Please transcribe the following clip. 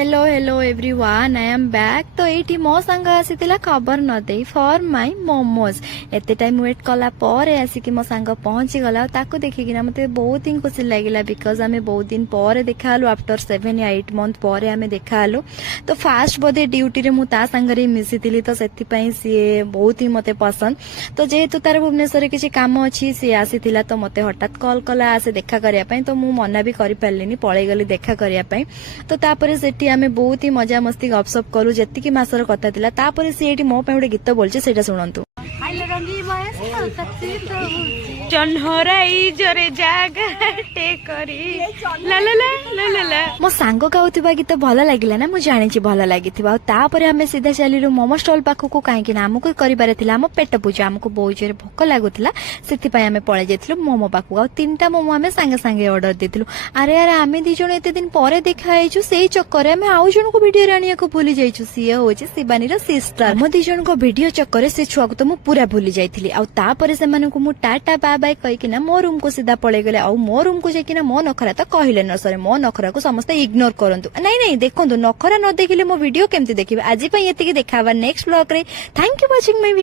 Hello hello everyone, I am back. तो ये मो सांग आसीला खबर न दे फॉर माय मोमोज। एते टाइम वेट कला पर आसिकी मो सांग पहुंची गला। ताको देखिकिना मते बहुत ही खुशी लागिला बिकॉज आमे बहुत दिन पर देखालु आफ्टर 7 या 8 मंथ पर आमे देखालु। तो फास्ट बोधे ड्यूटी रे मु ता संगरे मिसितिली तो सेति पई सी बहुत ही मते पसंद। तो जेहेतु तार भुवनेश्वर किछि काम अछि सी आसीतिला तो मते हठात कॉल कला आसे देखा करिया पई। तो मु मना भी करि पारलिनी, पळै गली देखा करिया पई। तो तापरे सेठी आमे बहुत ही मजा मस्ती गपसप करू जेतिकी मासर कथा थिला। तापरे सी एठी मो पई गोटे गीत बोलचे सेटा सुनंतु। मो सांग गाउथिबा गीत भल लागिला ना, मु जानिछि भल लागिथिबा। तापरे आमे सीधा चलिरु मोमो स्टॉल पाखकु काहेकि ना हमकु करिबारे थिला हम पेट पूजा। हमकु बहुत जोर भोक लागुथिला, सेति पई आमे पळे जेथिलु मोमो पाखकु। आ 3टा मोमो आमे संगे संगे ऑर्डर देथिलु। अरे यार आमे दी जण एते दिन परे देखा आइछु, सेई चक्कर आमे आउ जण को वीडियो रानिया को भूली जाइछु। सिए होछि शिबानी रो सिस्टर। मो दी जण को वीडियो चक्कर से छुआ को तो मु पूरा भूली जाइथिली। आ तापरे से माने को मु टाटा बाय बाय कहि कि ना मो रूम को सीधा पळे गेले। आ मो रूम को जाय कि ना मो नखरा त कहिले न सरे, मो नखरा को समस्त इग्नोर करंतु। नहीं नहीं देखंतु, नखरा न देखिले मो वीडियो केमति देखिबे। आजि पई एतिकी देखाबा नेक्स्ट व्लॉग रे। Thank you watching my